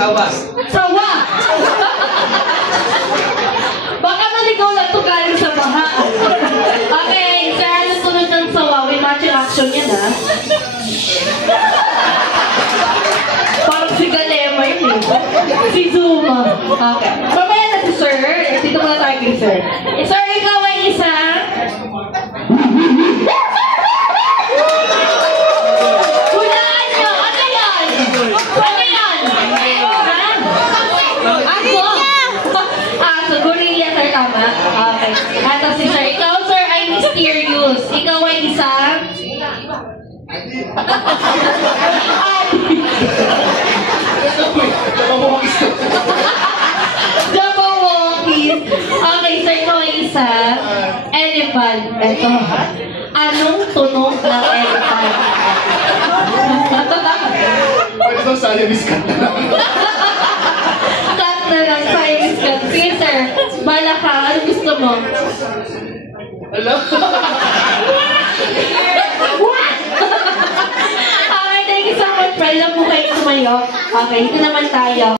Sawa. Sawa! Baka naligaw lang ito galing sa baha. Okay, sir, ano sunod ng sawa? May matching action yan, ha? Parang si Galema yun, eh. Si Zuma. Okay. Mamaya na si sir. Dito muna tayo kay sir. Sir, ikaw ay isang... Hulaan nyo! Ano yan? Ano yan? Aso? Aso, gorilla, sir, tama? Okay. Ato si sir. Ikaw, sir, ay mysterious. Ikaw ay isang... Jabawokis. Okay, sir, ikaw ay isang elephant. Ito. Anong tunog ng elephant? Pwede daw Siamese cat na lang. Cut na lang, Siamese cat. Sige, sir. Bala ka. Ano gusto mo? Alam? Okay, thank you so much. Pwede lang po kayo tumayo. Okay, ito naman tayo.